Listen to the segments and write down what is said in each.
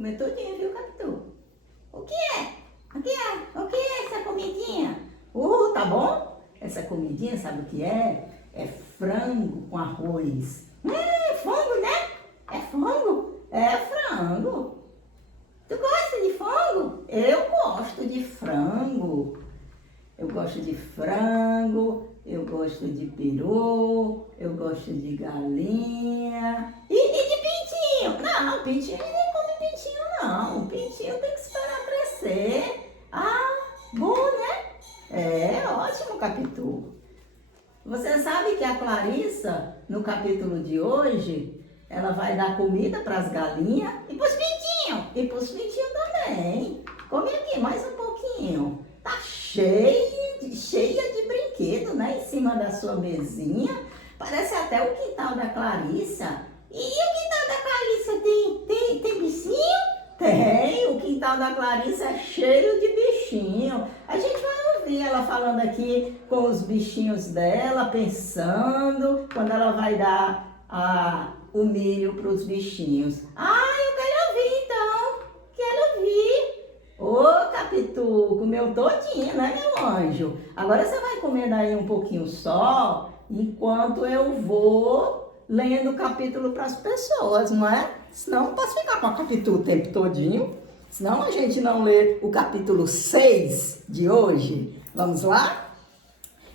Comer tudinho, viu, Capitu? O que é? O que é? O que é essa comidinha? Tá bom? Essa comidinha, sabe o que é? É frango com arroz. Frango, né? É frango? É frango. Tu gosta de frango? Eu gosto de frango. Eu gosto de frango, eu gosto de peru, eu gosto de galinha. E de pintinho? Não, pintinho ninguém come pintinho, não. Pintinho tem que esperar crescer. Bom, né? É ótimo, Capitu. Você sabe que a Clarissa, no capítulo de hoje, ela vai dar comida para as galinhas e para os pintinhos. E para os pintinhos também. Come aqui mais um pouquinho. Tá cheia de brinquedo, né? Em cima da sua mesinha. Parece até o quintal da Clarissa. E o quintal da Clarissa tem bichinho? Tem. O quintal da Clarissa é cheio de bichinho. A gente vai ouvir ela falando aqui com os bichinhos dela, pensando quando ela vai dar o milho para os bichinhos. Eu quero ouvir então. Quero ouvir. Capitu, comeu todinho, né, meu anjo? Agora você vai comendo aí um pouquinho só, enquanto eu vou lendo o capítulo para as pessoas, não é? Senão não posso ficar com a Capitu o tempo todinho. Senão a gente não lê o capítulo 6 de hoje. Vamos lá?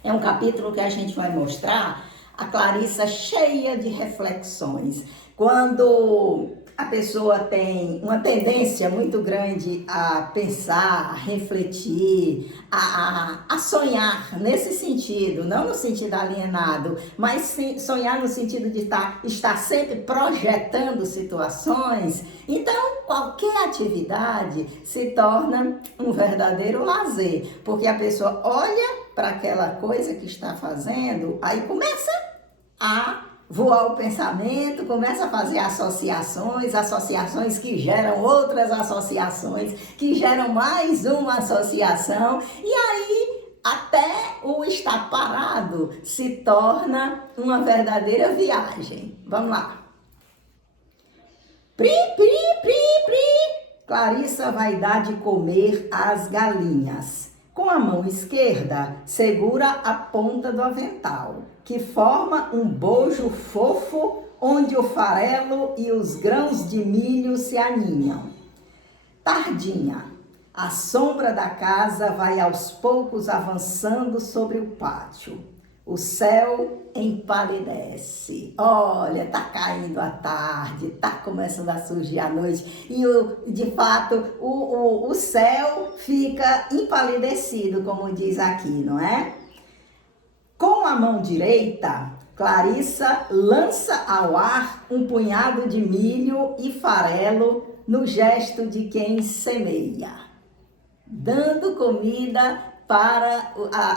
É um capítulo que a gente vai mostrar a Clarissa cheia de reflexões. Quando a pessoa tem uma tendência muito grande a pensar, a refletir, a sonhar nesse sentido, não no sentido alienado, mas sim sonhar no sentido de estar sempre projetando situações, então qualquer atividade se torna um verdadeiro lazer, porque a pessoa olha para aquela coisa que está fazendo, aí começa a voar o pensamento, começa a fazer associações que geram outras associações, que geram mais uma associação, e aí até o estar parado se torna uma verdadeira viagem. Vamos lá. Pri, pri, pri, pri. Clarissa vai dar de comer às galinhas. Com a mão esquerda, segura a ponta do avental, que forma um bojo fofo onde o farelo e os grãos de milho se aninham. Tardinha, a sombra da casa vai aos poucos avançando sobre o pátio. O céu empalidece. Olha, tá caindo a tarde, tá começando a surgir a noite e de fato o céu fica empalidecido, como diz aqui, não é? Com a mão direita, Clarissa lança ao ar um punhado de milho e farelo no gesto de quem semeia, dando comida para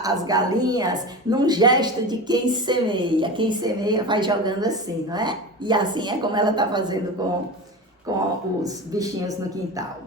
as galinhas num gesto de quem semeia. Quem semeia vai jogando assim, não é? E assim é como ela está fazendo com os bichinhos no quintal.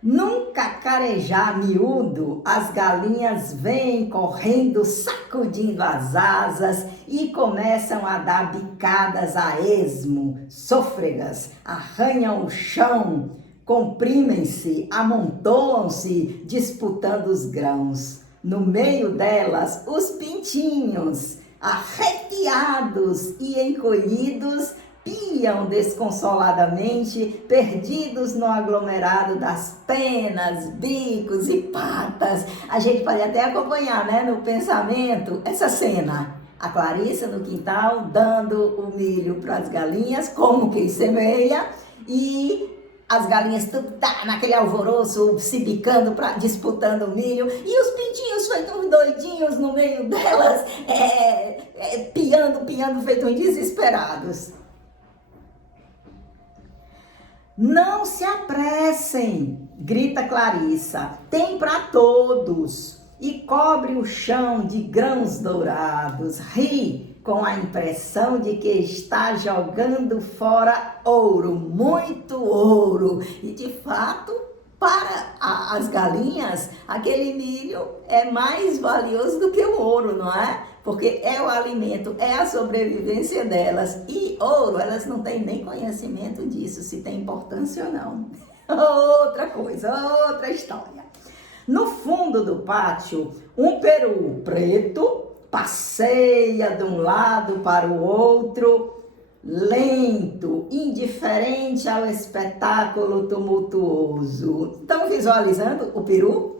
Num cacarejar miúdo, as galinhas vêm correndo, sacudindo as asas e começam a dar bicadas a esmo, sôfregas, arranham o chão, comprimem-se, amontoam-se, disputando os grãos. No meio delas, os pintinhos, arrepiados e encolhidos, piam desconsoladamente, perdidos no aglomerado das penas, bicos e patas. A gente pode até acompanhar, né, no pensamento, essa cena. A Clarissa no quintal, dando o milho para as galinhas, como quem semeia, e as galinhas tudo naquele alvoroço, se bicando, disputando o milho, e os pintinhos feitos doidinhos no meio delas, piando, feitos desesperados. Não se apressem, grita Clarissa, tem para todos, e cobre o chão de grãos dourados, ri com a impressão de que está jogando fora ouro, muito ouro, e de fato, para as galinhas, aquele milho é mais valioso do que o ouro, não é? Porque é o alimento, é a sobrevivência delas. E ouro, elas não têm nem conhecimento disso, se tem importância ou não. Outra coisa, outra história. No fundo do pátio, um peru preto passeia de um lado para o outro, lento, indiferente ao espetáculo tumultuoso. Estão visualizando o peru?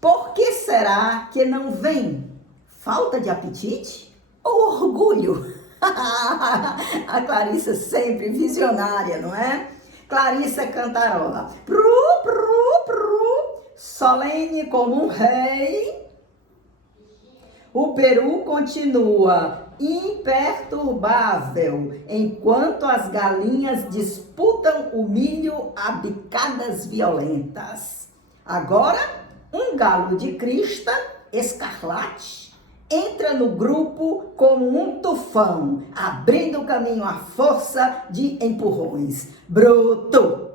Por que será que não vem? Falta de apetite ou orgulho? A Clarissa sempre visionária, não é? Clarissa cantarola. Pru, pru, pru, solene como um rei. O peru continua imperturbável, enquanto as galinhas disputam o milho a bicadas violentas. Agora, um galo de crista escarlate entra no grupo como um tufão, abrindo caminho à força de empurrões. Bruto,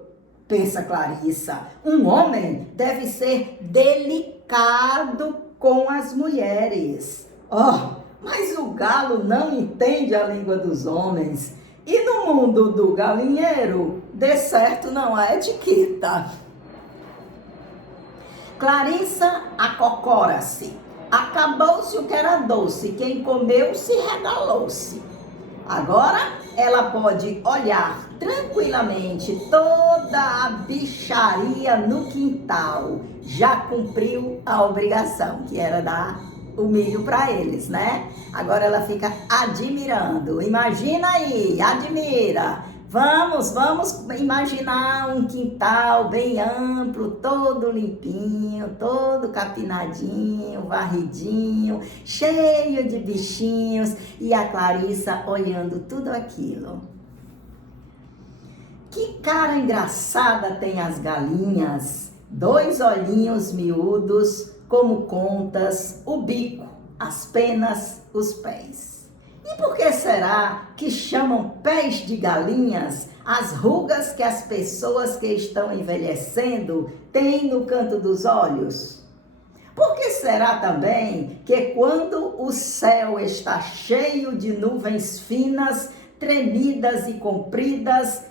pensa Clarissa, um homem deve ser delicado com as mulheres. Oh, mas o galo não entende a língua dos homens. E no mundo do galinheiro, de certo não há etiqueta. Clarissa acocora-se. Acabou-se o que era doce, quem comeu se regalou-se. Agora ela pode olhar tranquilamente toda a bicharia no quintal. Já cumpriu a obrigação, que era dar o milho para eles, né? Agora ela fica admirando. Imagina aí, admira. Vamos imaginar um quintal bem amplo, todo limpinho, todo capinadinho, varridinho, cheio de bichinhos, e a Clarissa olhando tudo aquilo. Que cara engraçada tem as galinhas, 2 olhinhos miúdos, como contas, o bico, as penas, os pés. E por que será que chamam pés de galinhas as rugas que as pessoas que estão envelhecendo têm no canto dos olhos? Por que será também que quando o céu está cheio de nuvens finas, tremidas e compridas,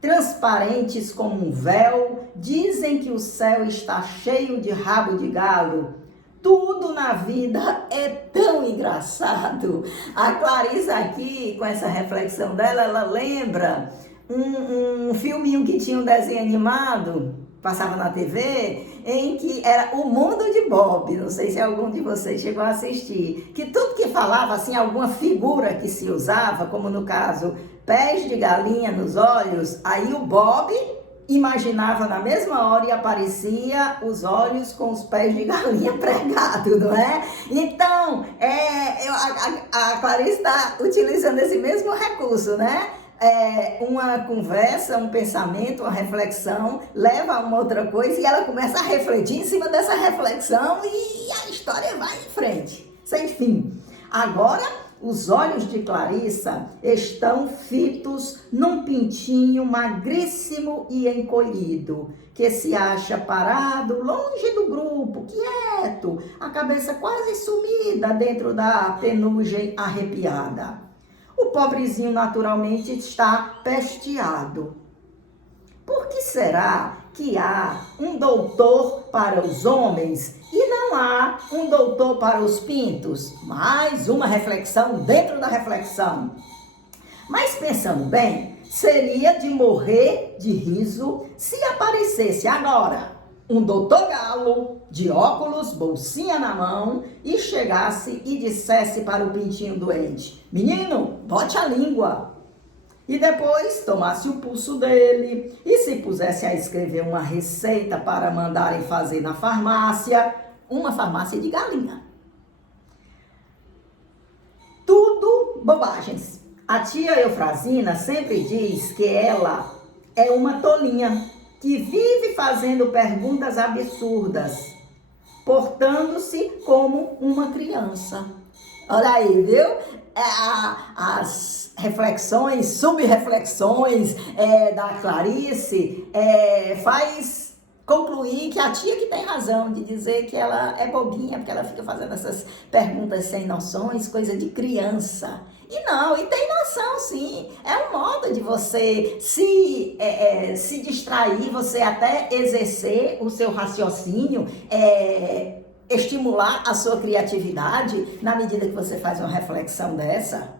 transparentes como um véu, dizem que o céu está cheio de rabo de galo? Tudo na vida é tão engraçado. A Clarissa aqui, com essa reflexão dela, ela lembra um filminho que tinha um desenho animado, passava na TV, em que era O Mundo de Bob. Não sei se algum de vocês chegou a assistir. Que tudo que falava, assim, alguma figura que se usava, como no caso, pés de galinha nos olhos, aí o Bob imaginava na mesma hora e aparecia os olhos com os pés de galinha pregados, não é? Então, a Clarice está utilizando esse mesmo recurso, né? Uma conversa, um pensamento, uma reflexão, leva a uma outra coisa e ela começa a refletir em cima dessa reflexão e a história vai em frente, sem fim. Agora, os olhos de Clarissa estão fitos num pintinho magríssimo e encolhido, que se acha parado longe do grupo, quieto, a cabeça quase sumida dentro da penugem arrepiada. O pobrezinho naturalmente está pesteado. Por que será que há um doutor para os homens e não há um doutor para os pintos? Mais uma reflexão dentro da reflexão. Mas pensando bem, seria de morrer de riso se aparecesse agora um doutor galo, de óculos, bolsinha na mão, e chegasse e dissesse para o pintinho doente: menino, bote a língua. E depois tomasse o pulso dele e se pusesse a escrever uma receita para mandarem fazer na farmácia, uma farmácia de galinha. Tudo bobagens. A tia Eufrazina sempre diz que ela é uma tolinha que vive fazendo perguntas absurdas, portando-se como uma criança. Olha aí, viu? As reflexões, subreflexões da Clarice faz concluir que a tia que tem razão de dizer que ela é bobinha, porque ela fica fazendo essas perguntas sem noções, coisa de criança. E não, e tem noção sim, é um modo de você se distrair, você até exercer o seu raciocínio, estimular a sua criatividade na medida que você faz uma reflexão dessa.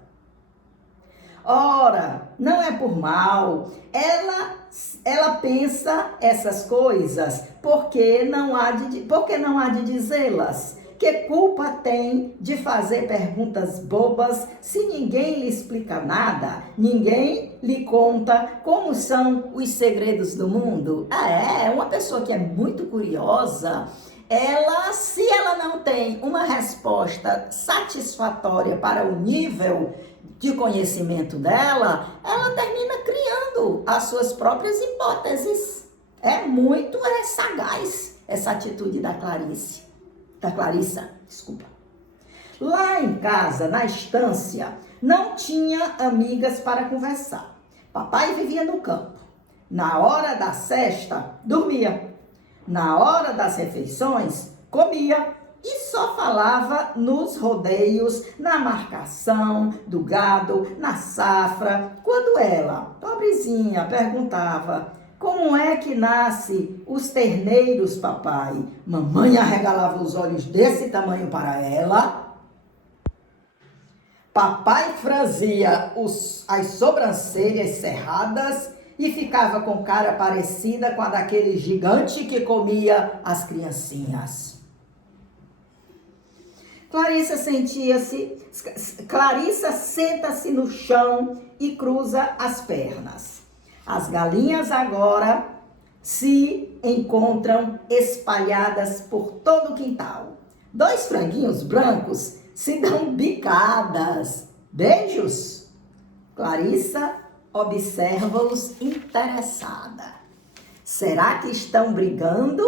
Ora, não é por mal, ela pensa essas coisas porque não há de dizê-las. Que culpa tem de fazer perguntas bobas se ninguém lhe explica nada, ninguém lhe conta como são os segredos do mundo? Uma pessoa que é muito curiosa, se ela não tem uma resposta satisfatória para o nível de conhecimento dela, ela termina criando as suas próprias hipóteses. É muito sagaz essa atitude da Clarissa, desculpa. Lá em casa, na estância, não tinha amigas para conversar. Papai vivia no campo. Na hora da sesta, dormia. Na hora das refeições, comia. E só falava nos rodeios, na marcação do gado, na safra, quando ela, pobrezinha, perguntava: como é que nasce os terneiros, papai? Mamãe arregalava os olhos desse tamanho para ela. Papai franzia as sobrancelhas cerradas e ficava com cara parecida com a daquele gigante que comia as criancinhas. Clarissa senta-se no chão e cruza as pernas. As galinhas agora se encontram espalhadas por todo o quintal. 2 franguinhos brancos se dão bicadas. Beijos? Clarissa observa-os interessada. Será que estão brigando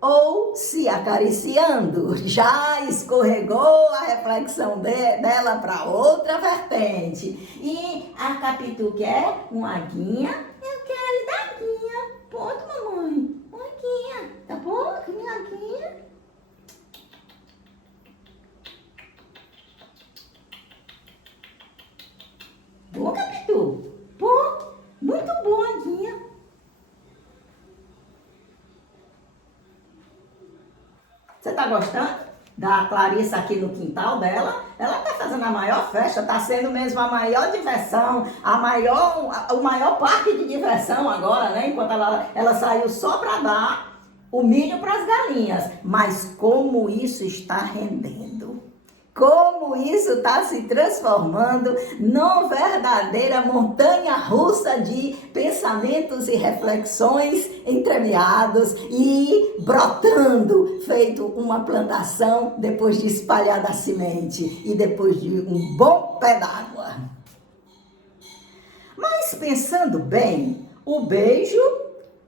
ou se acariciando? Já escorregou a reflexão dela para outra vertente. E a Capitu quer uma aguinha. Eu quero da aguinha. Ponto, mamãe. Uma aguinha. Tá bom? Minha aguinha. Boa, Capitu. Pô, muito boa aguinha. Você tá gostando da Clarissa aqui no quintal dela? Ela tá fazendo a maior festa, tá sendo mesmo a maior diversão, o maior parque de diversão agora, né? Enquanto ela saiu só para dar o milho para as galinhas. Mas como isso está rendendo? Como isso está se transformando numa verdadeira montanha-russa de pensamentos e reflexões entremeados e brotando, feito uma plantação depois de espalhada a semente e depois de um bom pé d'água. Mas pensando bem, o beijo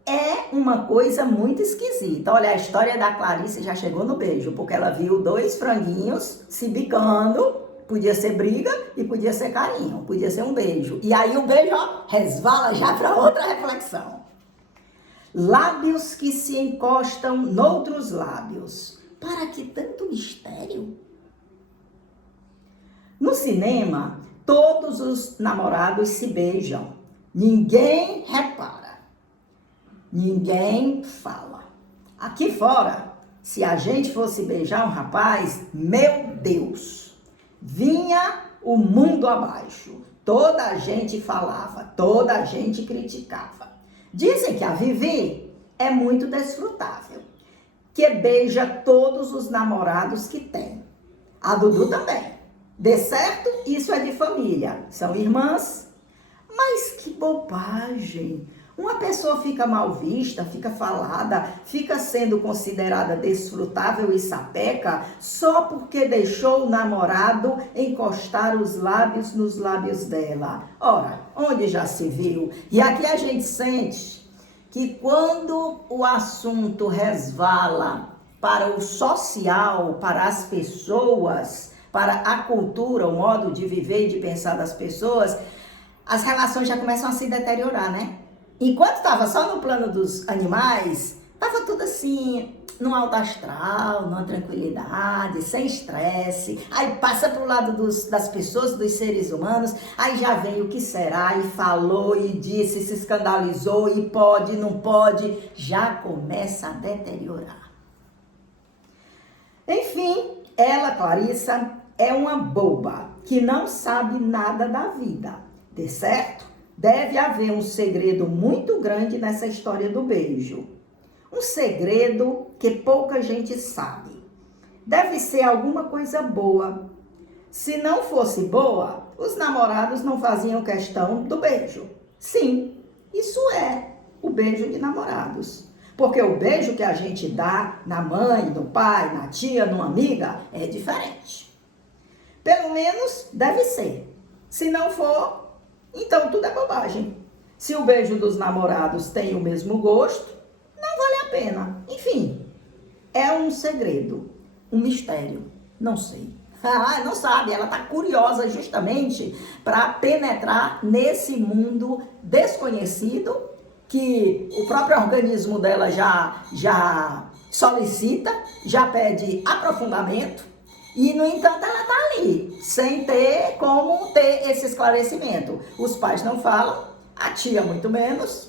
é uma coisa muito esquisita. Olha, a história da Clarice já chegou no beijo, porque ela viu 2 franguinhos se bicando, podia ser briga e podia ser carinho, podia ser um beijo. E aí o beijo, resvala já para outra reflexão. Lábios que se encostam noutros lábios. Para que tanto mistério? No cinema, todos os namorados se beijam. Ninguém repara. Ninguém fala. Aqui fora, se a gente fosse beijar um rapaz, meu Deus, vinha o mundo abaixo. Toda a gente falava, toda a gente criticava. Dizem que a Vivi é muito desfrutável, que beija todos os namorados que tem. A Dudu também. De certo, isso é de família, são irmãs. Mas que bobagem! Uma pessoa fica mal vista, fica falada, fica sendo considerada desfrutável e sapeca só porque deixou o namorado encostar os lábios nos lábios dela. Ora, onde já se viu? E aqui a gente sente que quando o assunto resvala para o social, para as pessoas, para a cultura, o modo de viver e de pensar das pessoas, as relações já começam a se deteriorar, né? Enquanto estava só no plano dos animais, Tava tudo assim, no alto astral, numa tranquilidade, sem estresse. Aí passa pro lado das pessoas, dos seres humanos, aí já vem o que será, e falou, e disse, se escandalizou, e pode, não pode, já começa a deteriorar. Enfim, ela, Clarissa, é uma boba, que não sabe nada da vida, de certo? Deve haver um segredo muito grande nessa história do beijo. Um segredo que pouca gente sabe. Deve ser alguma coisa boa. Se não fosse boa, os namorados não faziam questão do beijo. Sim, isso é o beijo de namorados. Porque o beijo que a gente dá na mãe, no pai, na tia, numa amiga, é diferente. Pelo menos deve ser. Se não for, então tudo é bobagem. Se o beijo dos namorados tem o mesmo gosto, não vale a pena. Enfim, é um segredo, um mistério, não sei. Ah, não sabe, ela está curiosa justamente para penetrar nesse mundo desconhecido que o próprio organismo dela já solicita, já pede aprofundamento e, no entanto, ela está ali, sem ter como ter esse esclarecimento. Os pais não falam, a tia muito menos.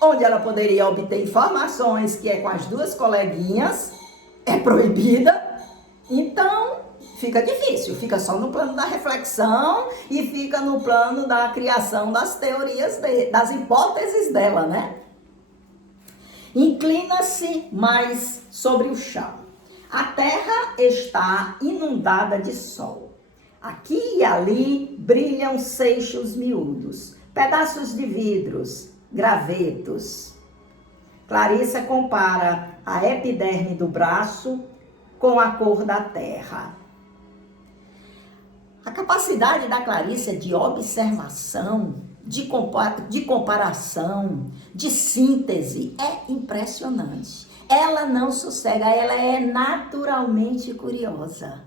Onde ela poderia obter informações, que é com as duas coleguinhas, é proibida. Então, fica difícil, fica só no plano da reflexão e fica no plano da criação das teorias, das hipóteses dela, né? Inclina-se mais sobre o chão. A terra está inundada de sol. Aqui e ali brilham seixos miúdos, pedaços de vidros, gravetos. Clarissa compara a epiderme do braço com a cor da terra. A capacidade da Clarissa de observação, de comparação, de síntese é impressionante. Ela não sossega, ela é naturalmente curiosa.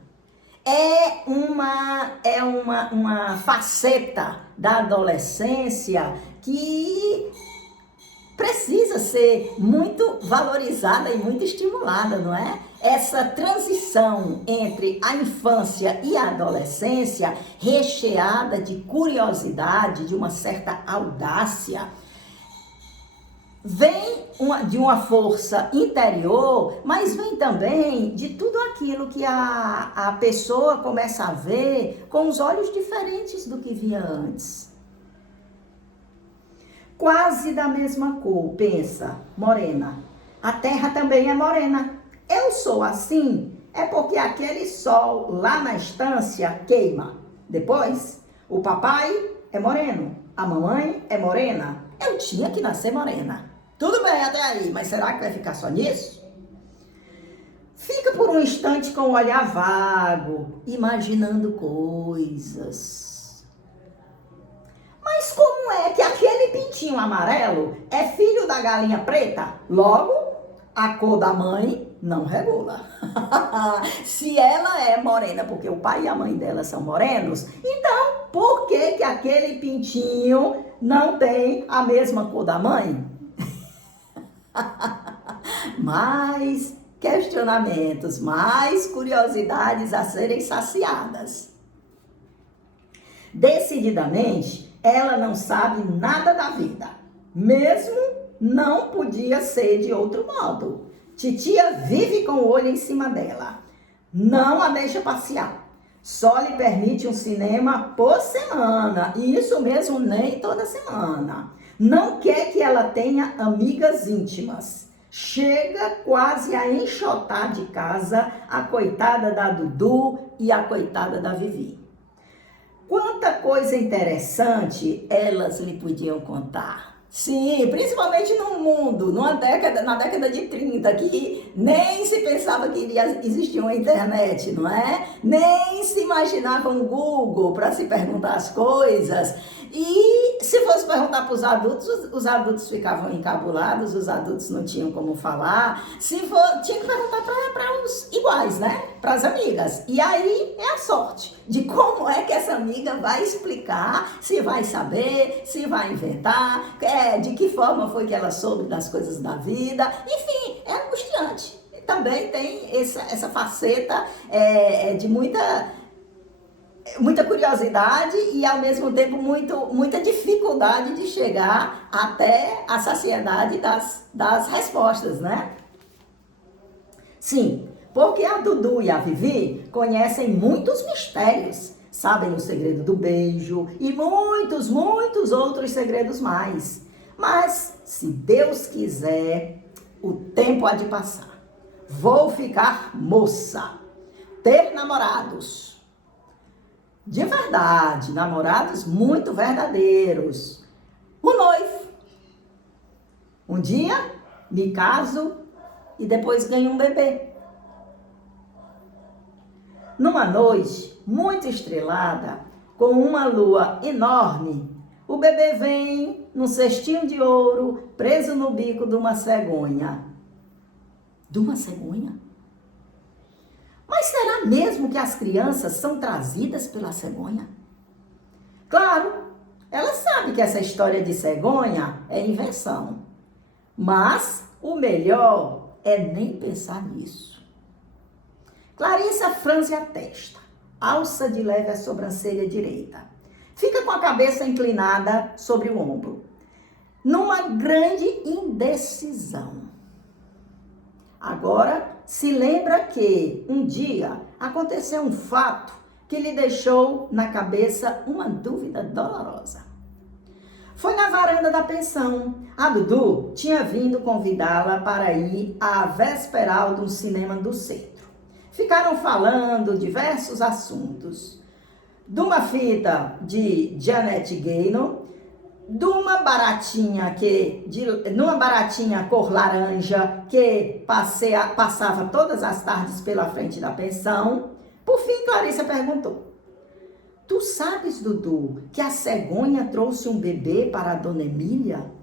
É uma faceta da adolescência que precisa ser muito valorizada e muito estimulada, não é? Essa transição entre a infância e a adolescência, recheada de curiosidade, de uma certa audácia, vem de uma força interior, mas vem também de tudo aquilo que a pessoa começa a ver com os olhos diferentes do que via antes. Quase da mesma cor, pensa, morena. A terra também é morena. Eu sou assim, é porque aquele sol lá na estância queima. Depois, o papai é moreno, a mamãe é morena. Eu tinha que nascer morena. Tudo bem até aí, mas será que vai ficar só nisso? Fica por um instante com o olhar vago, imaginando coisas. Mas como é que aquele pintinho amarelo é filho da galinha preta? Logo, a cor da mãe não regula. Se ela é morena porque o pai e a mãe dela são morenos, então por que aquele pintinho não tem a mesma cor da mãe? Mais questionamentos, mais curiosidades a serem saciadas. Decididamente, ela não sabe nada da vida. Mesmo não podia ser de outro modo. Titia vive com o olho em cima dela. Não a deixa passear. Só lhe permite um cinema por semana. E isso mesmo, nem toda semana. Não quer que ela tenha amigas íntimas. Chega quase a enxotar de casa a coitada da Dudu e a coitada da Vivi. Quanta coisa interessante elas lhe podiam contar. Sim, principalmente no mundo, na década de 30, que nem se pensava que iria existir uma internet, não é? Nem se imaginava um Google para se perguntar as coisas. E se fosse perguntar para os adultos ficavam encabulados, os adultos não tinham como falar. Tinha que perguntar para os iguais, né? Para as amigas. E aí é a sorte de como é que essa amiga vai explicar, se vai saber, se vai inventar, de que forma foi que ela soube das coisas da vida. Enfim, é angustiante. Também tem essa faceta de muita curiosidade e, ao mesmo tempo, muita dificuldade de chegar até a saciedade das respostas, né? Sim, porque a Dudu e a Vivi conhecem muitos mistérios, sabem o segredo do beijo e muitos, muitos outros segredos mais. Mas, se Deus quiser, o tempo há de passar. Vou ficar moça, ter namorados. De verdade, namorados muito verdadeiros. O noivo. Um dia me caso e depois ganho um bebê. Numa noite muito estrelada, com uma lua enorme, o bebê vem num cestinho de ouro preso no bico de uma cegonha. De uma cegonha? Mas será mesmo que as crianças são trazidas pela cegonha? Claro, ela sabe que essa história de cegonha é invenção. Mas o melhor é nem pensar nisso. Clarissa franze a testa, alça de leve a sobrancelha direita. Fica com a cabeça inclinada sobre o ombro, numa grande indecisão. Agora, se lembra que um dia aconteceu um fato que lhe deixou na cabeça uma dúvida dolorosa. Foi na varanda da pensão. A Dudu tinha vindo convidá-la para ir à vesperal do cinema do centro. Ficaram falando diversos assuntos. De uma fita de Janet Gaynor, numa baratinha cor laranja que passava todas as tardes pela frente da pensão. Por fim, Clarissa perguntou: tu sabes, Dudu, que a cegonha trouxe um bebê para a dona Emília?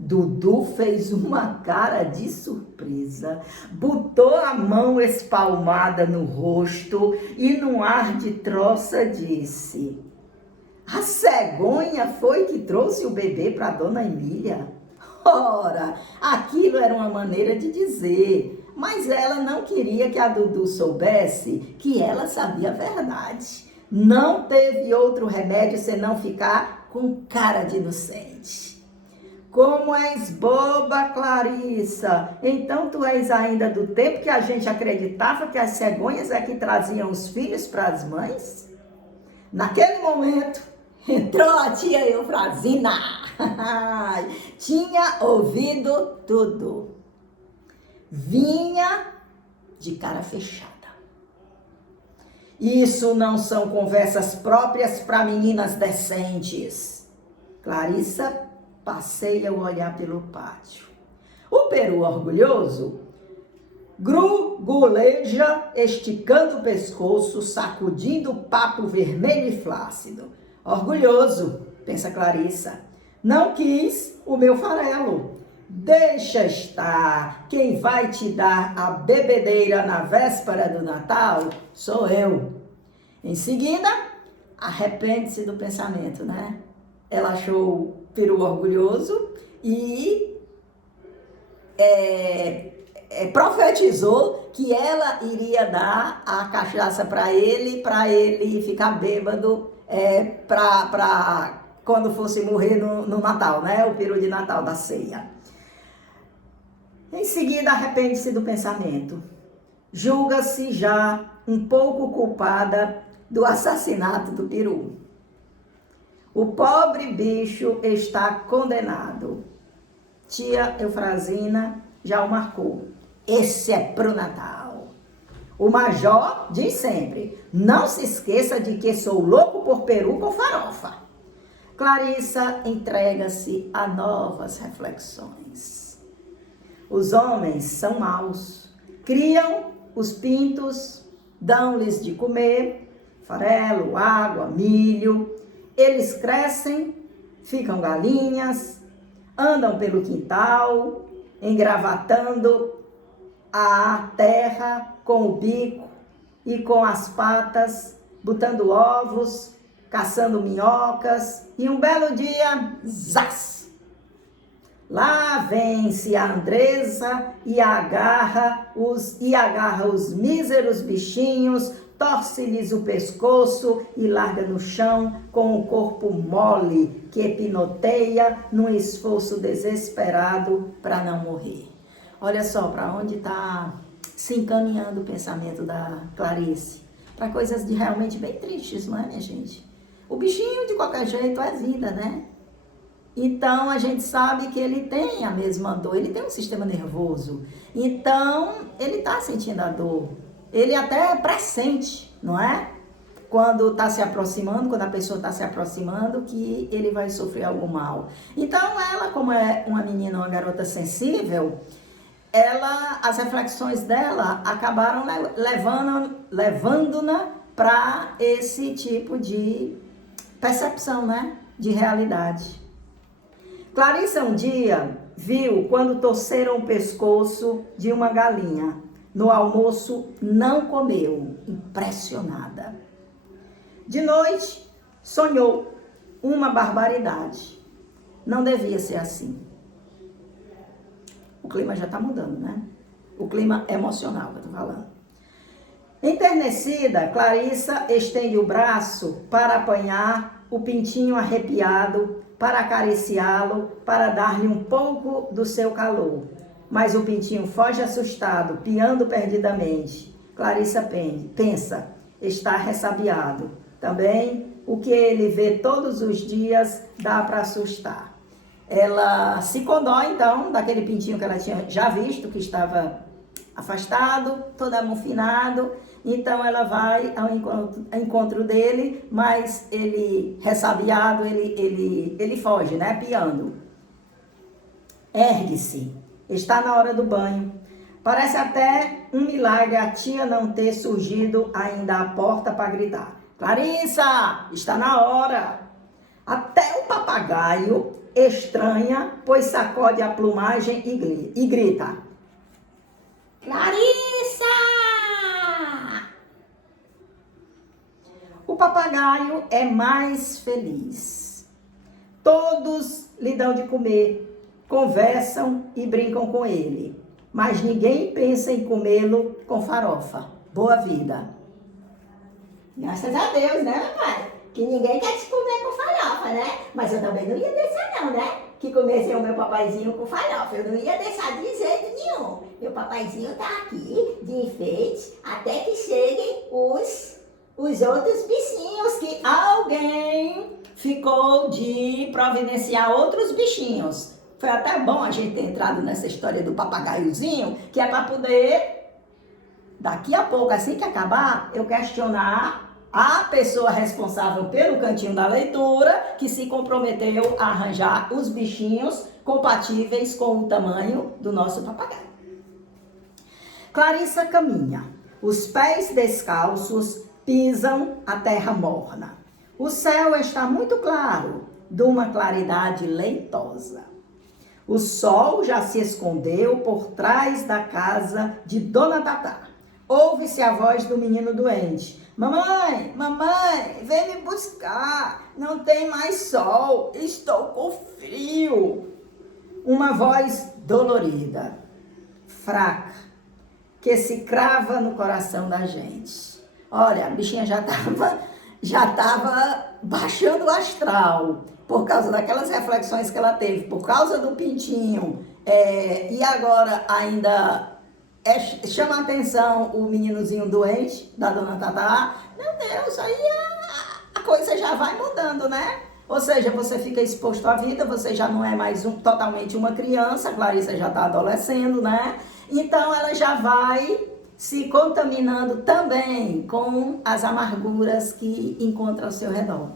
Dudu fez uma cara de surpresa, botou a mão espalmada no rosto e, num ar de troça, disse: a cegonha foi que trouxe o bebê para a dona Emília? Ora, aquilo era uma maneira de dizer, mas ela não queria que a Dudu soubesse que ela sabia a verdade. Não teve outro remédio senão ficar com cara de inocente. Como és boba, Clarissa! Então tu és ainda do tempo que a gente acreditava que as cegonhas é que traziam os filhos para as mães? Naquele momento, entrou a tia Eufrazina. Tinha ouvido tudo. Vinha de cara fechada. Isso não são conversas próprias para meninas decentes. Clarissa passeia o olhar pelo pátio. O peru orgulhoso gruguleja, esticando o pescoço, sacudindo o papo vermelho e flácido. Orgulhoso, pensa Clarissa. Não quis o meu farelo. Deixa estar. Quem vai te dar a bebedeira na véspera do Natal sou eu. Em seguida, arrepende-se do pensamento, né? Ela achou o peru orgulhoso e profetizou que ela iria dar a cachaça para ele ficar bêbado para quando fosse morrer no Natal, né? O peru de Natal da ceia. Em seguida, arrepende-se do pensamento. Julga-se já um pouco culpada do assassinato do peru. O pobre bicho está condenado. Tia Eufrazina já o marcou. Esse é pro Natal. O major diz sempre: não se esqueça de que sou louco por peru com farofa. Clarissa entrega-se a novas reflexões. Os homens são maus. Criam os pintos, dão-lhes de comer, farelo, água, milho. Eles crescem, ficam galinhas, andam pelo quintal, engravatando a terra com o bico e com as patas, botando ovos, caçando minhocas, e um belo dia, zás! Lá vem-se a Andresa e agarra os míseros bichinhos, torce-lhes o pescoço e larga no chão com o corpo mole que pinoteia num esforço desesperado para não morrer. Olha só para onde está se encaminhando o pensamento da Clarice. Para coisas realmente bem tristes, não é, minha gente? O bichinho, de qualquer jeito, é vida, né? Então, a gente sabe que ele tem a mesma dor, ele tem um sistema nervoso. Então, ele está sentindo a dor. Ele até pressente, não é? Quando está se aproximando, quando a pessoa está se aproximando, que ele vai sofrer algum mal. Então, ela, como é uma menina, uma garota sensível, as reflexões dela acabaram levando-na para esse tipo de percepção, né? De realidade. Clarissa um dia viu quando torceram o pescoço de uma galinha. No almoço não comeu, impressionada. De noite sonhou uma barbaridade. Não devia ser assim. O clima já está mudando, né? O clima emocional que eu tô falando. Enternecida, Clarissa estende o braço para apanhar o pintinho arrepiado, para acariciá-lo, para dar-lhe um pouco do seu calor. Mas o pintinho foge assustado, piando perdidamente. Clarissa pensa, está ressabiado. Também o que ele vê todos os dias dá para assustar. Ela se condói, então, daquele pintinho que ela tinha já visto, que estava afastado, todo amofinado. Então, ela vai ao encontro dele, mas ele, ressabiado, ele foge, né? Piando. Ergue-se. Está na hora do banho. Parece até um milagre a tia não ter surgido ainda à porta para gritar. Clarissa, está na hora. Até o papagaio estranha, pois sacode a plumagem e grita. Clarissa! O papagaio é mais feliz. Todos lhe dão de comer, conversam e brincam com ele. Mas ninguém pensa em comê-lo com farofa. Boa vida. Graças a Deus, né, papai? Que ninguém quer te comer com farofa, né? Mas eu também não ia deixar não, né? Que comesse o meu papaizinho com farofa. Eu não ia deixar de jeito nenhum. Meu papaizinho tá aqui de enfeite até que cheguem os outros bichinhos, que alguém ficou de providenciar outros bichinhos. Foi até bom a gente ter entrado nessa história do papagaiozinho, que é para poder, daqui a pouco, assim que acabar, eu questionar a pessoa responsável pelo cantinho da leitura, que se comprometeu a arranjar os bichinhos compatíveis com o tamanho do nosso papagaio. Clarissa caminha. Os pés descalços pisam a terra morna. O céu está muito claro, de uma claridade leitosa. O sol já se escondeu por trás da casa de Dona Tatá. Ouve-se a voz do menino doente. Mamãe, mamãe, vem me buscar. Não tem mais sol, estou com frio. Uma voz dolorida, fraca, que se crava no coração da gente. Olha, a bichinha já estava baixando o astral por causa daquelas reflexões que ela teve, por causa do pintinho, e agora ainda chama a atenção o meninozinho doente da Dona Tatá. Meu Deus, aí a coisa já vai mudando, né? Ou seja, você fica exposto à vida, você já não é mais totalmente uma criança, a Clarissa já está adolescendo, né? Então ela já vai se contaminando também com as amarguras que encontra ao seu redor.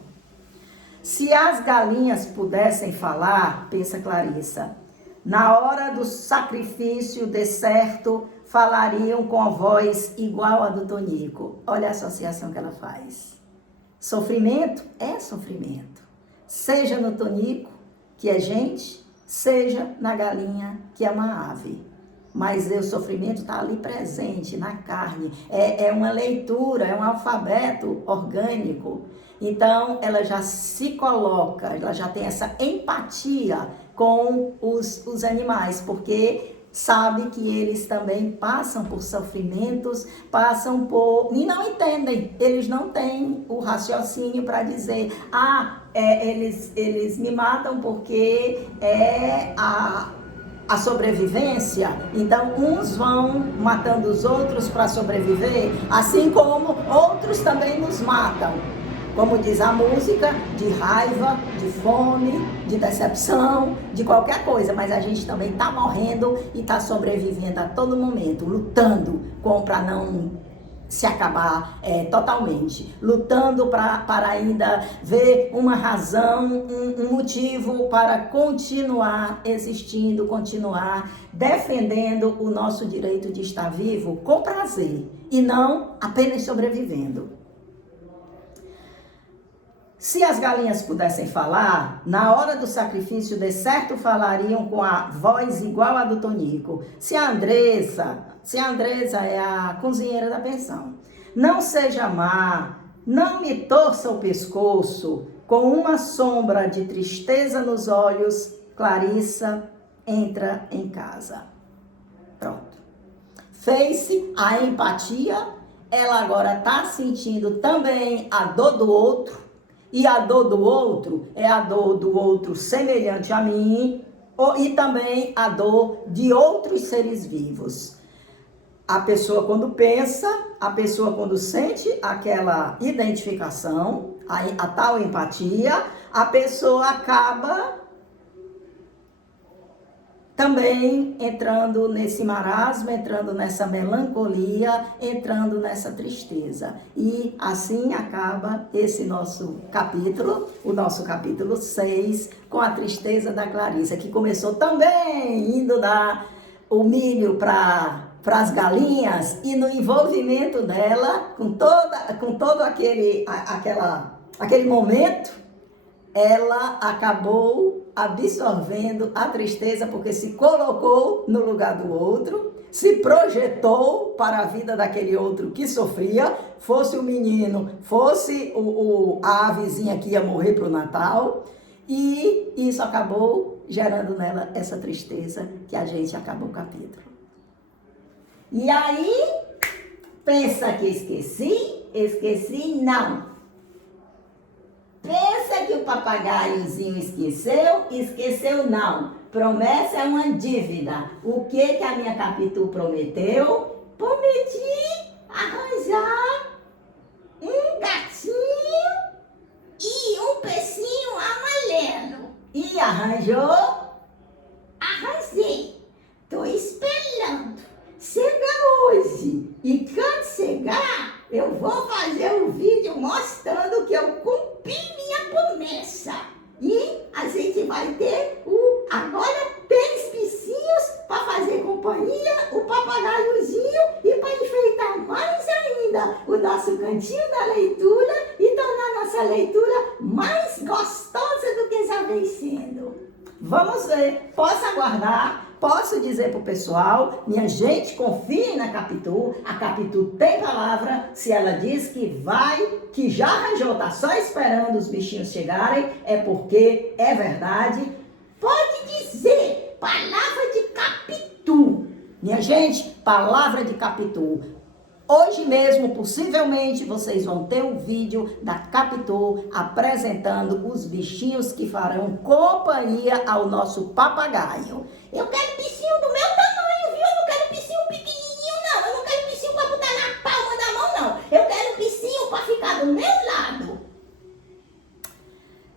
Se as galinhas pudessem falar, pensa Clarissa, na hora do sacrifício de certo, falariam com a voz igual a do Tonico. Olha a associação que ela faz. Sofrimento é sofrimento. Seja no Tonico, que é gente, seja na galinha, que é uma ave. Mas o sofrimento está ali presente, na carne. É uma leitura, é um alfabeto orgânico. Então, ela já se coloca, ela já tem essa empatia com os animais, porque sabe que eles também passam por sofrimentos, passam por... E não entendem, eles não têm o raciocínio para dizer, eles me matam porque é a sobrevivência, então uns vão matando os outros para sobreviver, assim como outros também nos matam. Como diz a música, de raiva, de fome, de decepção, de qualquer coisa, mas a gente também está morrendo e está sobrevivendo a todo momento, lutando para não se acabar totalmente, lutando para ainda ver uma razão, um motivo para continuar existindo, continuar defendendo o nosso direito de estar vivo com prazer e não apenas sobrevivendo. Se as galinhas pudessem falar, na hora do sacrifício de certo falariam com a voz igual a do Tonico. Se a Andressa é a cozinheira da pensão, não seja má, não me torça o pescoço, com uma sombra de tristeza nos olhos, Clarissa entra em casa. Pronto. Fez-se a empatia, ela agora está sentindo também a dor do outro, e a dor do outro é a dor do outro semelhante a mim e também a dor de outros seres vivos. A pessoa quando pensa, a pessoa quando sente aquela identificação, a tal empatia, a pessoa acaba também entrando nesse marasmo, entrando nessa melancolia, entrando nessa tristeza. E assim acaba esse nosso capítulo, o nosso capítulo 6, com a tristeza da Clarissa, que começou também indo dar o milho para as galinhas e no envolvimento dela, com todo aquele momento, ela acabou absorvendo a tristeza porque se colocou no lugar do outro, se projetou para a vida daquele outro que sofria, fosse o menino, fosse a avezinha que ia morrer para o Natal, e isso acabou gerando nela essa tristeza que a gente acabou o capítulo. E aí, pensa que esqueci não. Pensa que o papagaiozinho esqueceu não. Promessa é uma dívida. O que a minha Capitu prometeu? Prometi arranjar um gatinho e um peixinho amarelo. E arranjou? Arranjei. Tô esperando. Chega hoje. E quando chegar, eu vou fazer um vídeo mostrando que eu cumpri minha promessa. E a gente vai ter agora 3 bichinhos para fazer companhia, o papagaiozinho e para enfeitar mais ainda o nosso cantinho da leitura e tornar a nossa leitura mais gostosa do que já vem sendo. Vamos ver, posso aguardar. Posso dizer para o pessoal, minha gente, confie na Capitu, a Capitu tem palavra, se ela diz que vai, que já arranjou, tá só esperando os bichinhos chegarem, é porque é verdade. Pode dizer, palavra de Capitu. Minha gente, palavra de Capitu. Hoje mesmo, possivelmente, vocês vão ter um vídeo da Capitu apresentando os bichinhos que farão companhia ao nosso papagaio. Eu quero bichinho do meu tamanho, viu? Eu não quero bichinho pequenininho, não. Eu não quero bichinho para botar na palma da mão, não. Eu quero bichinho para ficar do meu lado.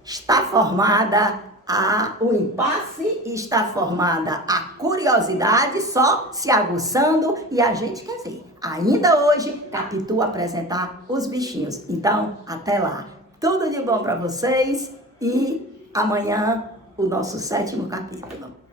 Está formada o impasse, está formada a curiosidade só se aguçando e a gente quer ver. Ainda hoje, Capitu apresentar os bichinhos. Então, até lá. Tudo de bom para vocês e amanhã o nosso 7º capítulo.